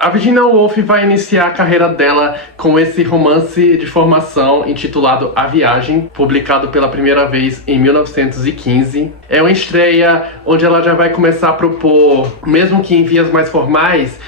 A Virginia Woolf vai iniciar a carreira dela com esse romance de formação intitulado A Viagem, publicado pela primeira vez em 1915. É uma estreia onde ela já vai começar a propor, mesmo que em vias mais formais,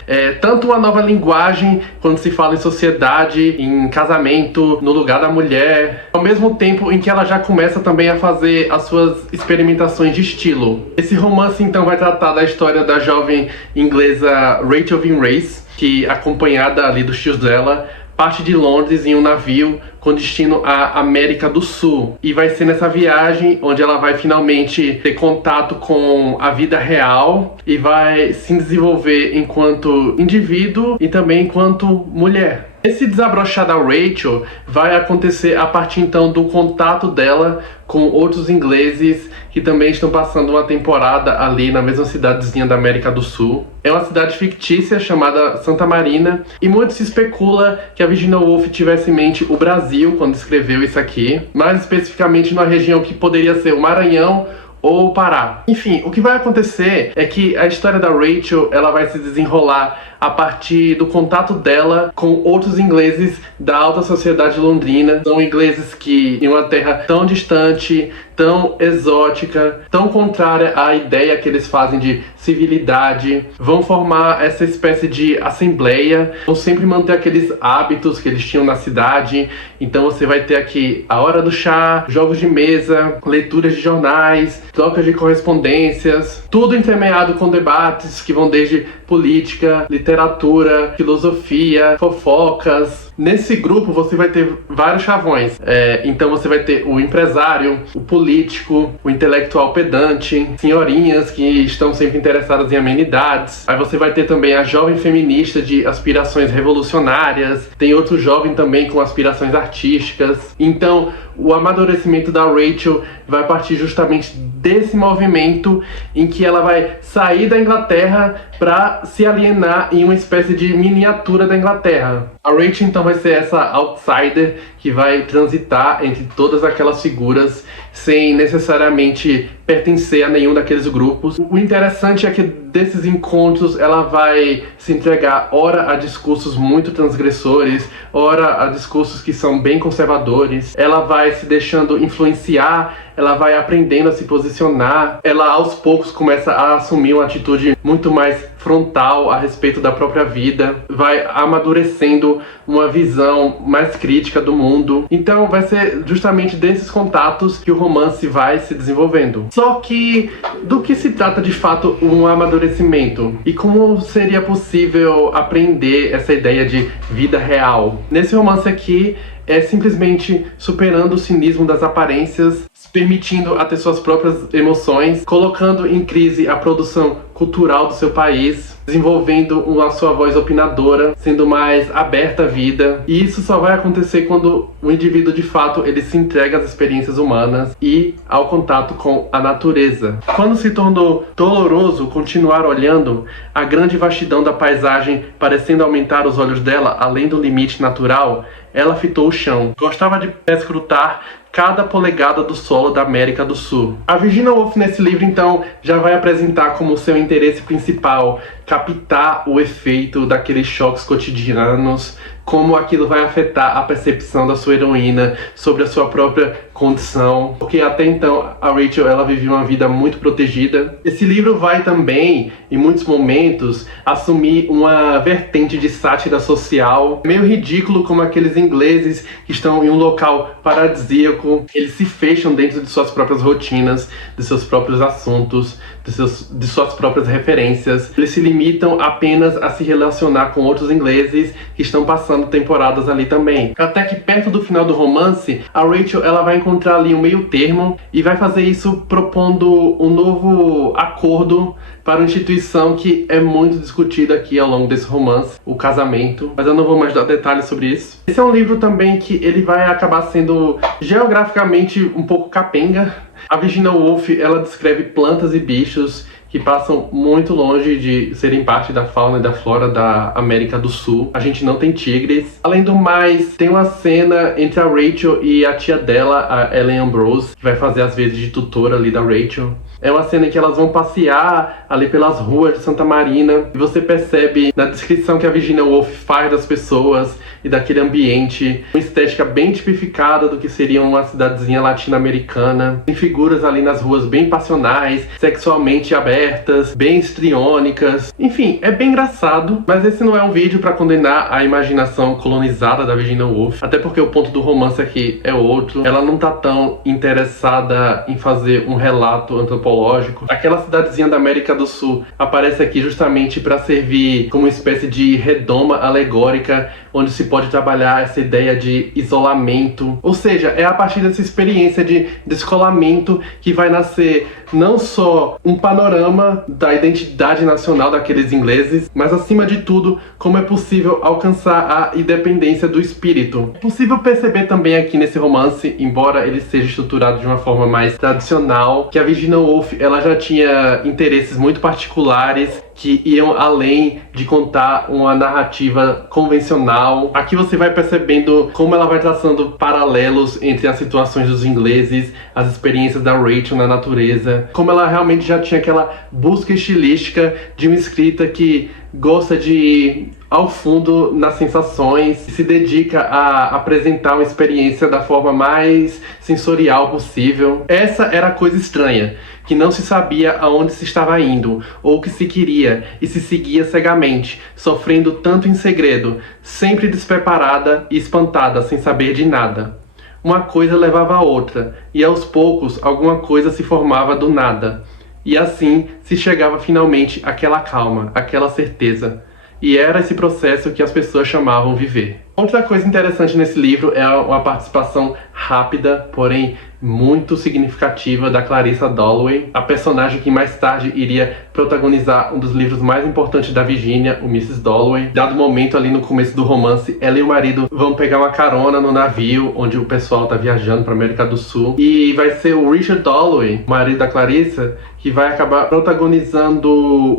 tanto uma nova linguagem quando se fala em sociedade, em casamento, no lugar da mulher, ao mesmo tempo em que ela já começa também a fazer as suas experimentações de estilo. Esse romance então vai tratar da história da jovem inglesa Rachel Van Race, que, acompanhada ali dos tios dela, parte de Londres em um navio com destino à América do Sul. E vai ser nessa viagem onde ela vai finalmente ter contato com a vida real e vai se desenvolver enquanto indivíduo e também enquanto mulher. Esse desabrochar da Rachel vai acontecer a partir então do contato dela com outros ingleses que também estão passando uma temporada ali na mesma cidadezinha da América do Sul. É uma cidade fictícia chamada Santa Marina e muito se especula que a Virginia Woolf tivesse em mente o Brasil quando escreveu isso aqui, mais especificamente numa região que poderia ser o Maranhão ou o Pará. Enfim, o que vai acontecer é que a história da Rachel ela vai se desenrolar a partir do contato dela com outros ingleses da alta sociedade londrina. São ingleses que, em uma terra tão distante, tão exótica, tão contrária à ideia que eles fazem de civilidade, vão formar essa espécie de assembleia, vão sempre manter aqueles hábitos que eles tinham na cidade. Então você vai ter aqui a hora do chá, jogos de mesa, leituras de jornais, trocas de correspondências, tudo entremeado com debates que vão desde política, literatura, filosofia, fofocas. Nesse grupo você vai ter vários chavões. Então você vai ter o empresário, o político, o intelectual pedante, senhorinhas que estão sempre interessadas em amenidades. Aí você vai ter também a jovem feminista de aspirações revolucionárias. Tem outro jovem também com aspirações artísticas. Então o amadurecimento da Rachel vai partir justamente desse movimento em que ela vai sair da Inglaterra para se alienar em uma espécie de miniatura da Inglaterra. A Rachel então vai ser essa outsider que vai transitar entre todas aquelas figuras sem necessariamente pertencer a nenhum daqueles grupos. O interessante é que desses encontros ela vai se entregar ora a discursos muito transgressores, ora a discursos que são bem conservadores. Ela vai se deixando influenciar, ela vai aprendendo a se posicionar, ela aos poucos começa a assumir uma atitude muito mais frontal a respeito da própria vida, vai amadurecendo uma visão mais crítica do mundo. Então vai ser justamente desses contatos que o romance vai se desenvolvendo. Só que do que se trata de fato um amadurecimento? E como seria possível aprender essa ideia de vida real? Nesse romance aqui é simplesmente superando o cinismo das aparências, se permitindo a ter suas próprias emoções, colocando em crise a produção cultural do seu país, desenvolvendo a sua voz opinadora, sendo mais aberta à vida. E isso só vai acontecer quando o indivíduo de fato ele se entrega às experiências humanas e ao contato com a natureza. Quando se tornou doloroso continuar olhando a grande vastidão da paisagem parecendo aumentar os olhos dela além do limite natural, ela fitou o chão. Gostava de escrutar cada polegada do solo da América do Sul. A Virginia Woolf nesse livro então já vai apresentar como seu interesse principal captar o efeito daqueles choques cotidianos, como aquilo vai afetar a percepção da sua heroína sobre a sua própria condição, porque até então a Rachel ela vivia uma vida muito protegida. Esse livro vai também, em muitos momentos, assumir uma vertente de sátira social, meio ridículo como aqueles ingleses que estão em um local paradisíaco, eles se fecham dentro de suas próprias rotinas, de seus próprios assuntos, de suas próprias referências. Eles se limitam apenas a se relacionar com outros ingleses que estão passando temporadas ali também. Até que perto do final do romance, a Rachel ela vai encontrar ali um meio termo e vai fazer isso propondo um novo acordo para uma instituição que é muito discutida aqui ao longo desse romance, o casamento, mas eu não vou mais dar detalhes sobre isso. Esse é um livro também que ele vai acabar sendo geograficamente um pouco capenga. A Virginia Woolf ela descreve plantas e bichos que passam muito longe de serem parte da fauna e da flora da América do Sul. A gente não tem tigres. Além do mais, tem uma cena entre a Rachel e a tia dela, a Ellen Ambrose, que vai fazer as vezes de tutora ali da Rachel. É uma cena em que elas vão passear ali pelas ruas de Santa Marina e você percebe na descrição que a Virginia Woolf faz das pessoas e daquele ambiente uma estética bem tipificada do que seria uma cidadezinha latino-americana. Tem figuras ali nas ruas bem passionais, sexualmente abertas, bem histriônicas. Enfim, é bem engraçado, mas esse não é um vídeo para condenar a imaginação colonizada da Virginia Woolf, até porque o ponto do romance aqui é outro. Ela não tá tão interessada em fazer um relato antropológico. Aquela cidadezinha da América do Sul aparece aqui justamente para servir como uma espécie de redoma alegórica, onde se pode trabalhar essa ideia de isolamento. Ou seja, é a partir dessa experiência de descolamento que vai nascer não só um panorama da identidade nacional daqueles ingleses, mas acima de tudo, como é possível alcançar a independência do espírito. É possível perceber também aqui nesse romance, embora ele seja estruturado de uma forma mais tradicional, que a Virginia Woolf ela já tinha interesses muito particulares que iam além de contar uma narrativa convencional. Aqui você vai percebendo como ela vai traçando paralelos entre as situações dos ingleses, as experiências da Rachel na natureza, como ela realmente já tinha aquela busca estilística de uma escrita que gosta de ir ao fundo nas sensações e se dedica a apresentar uma experiência da forma mais sensorial possível. Essa era a coisa estranha, que não se sabia aonde se estava indo, ou o que se queria, e se seguia cegamente, sofrendo tanto em segredo, sempre despreparada e espantada, sem saber de nada. Uma coisa levava a outra, e aos poucos alguma coisa se formava do nada. E assim se chegava finalmente àquela calma, àquela certeza. E era esse processo que as pessoas chamavam viver. Outra coisa interessante nesse livro é uma participação rápida, porém muito significativa, da Clarissa Dalloway, a personagem que mais tarde iria protagonizar um dos livros mais importantes da Virginia, o Mrs. Dalloway. Dado momento ali no começo do romance, ela e o marido vão pegar uma carona no navio onde o pessoal tá viajando para América do Sul, e vai ser o Richard Dalloway, o marido da Clarissa, que vai acabar protagonizando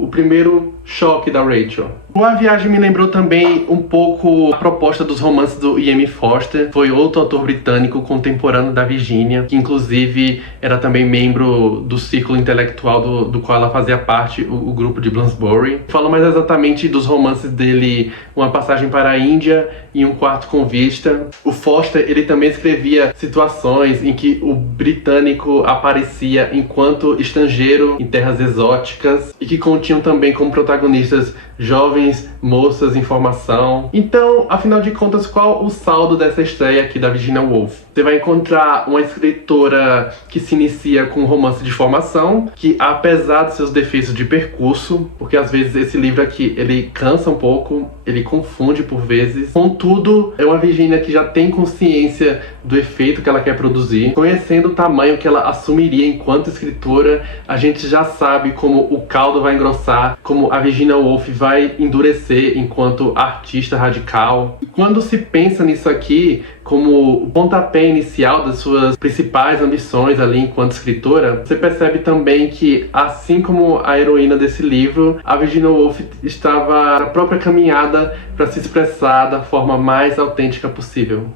o primeiro choque da Rachel. A viagem me lembrou também um pouco a proposta dos romances do E.M. Forster. Foi outro autor britânico contemporâneo da Virginia, que inclusive era também membro do círculo intelectual do qual ela fazia parte, o grupo de Bloomsbury. Falou mais exatamente dos romances dele, Uma Passagem para a Índia e Um Quarto com Vista. O Forster, ele também escrevia situações em que o britânico aparecia enquanto estrangeiro em terras exóticas e que continham também como protagonistas jovens moças em formação. Então, afinal de contas, qual o saldo dessa estreia aqui da Virginia Woolf? Você vai encontrar uma escritora que se inicia com um romance de formação, que apesar de seus defeitos de percurso, porque às vezes esse livro aqui, ele cansa um pouco, ele confunde por vezes, contudo, é uma Virginia que já tem consciência do efeito que ela quer produzir. Conhecendo o tamanho que ela assumiria enquanto escritora, a gente já sabe como o caldo vai engrossar, como a Virginia Woolf vai endurecer enquanto artista radical. E quando se pensa nisso aqui como o pontapé inicial das suas principais ambições ali enquanto escritora, você percebe também que, assim como a heroína desse livro, a Virginia Woolf estava na própria caminhada para se expressar da forma mais autêntica possível.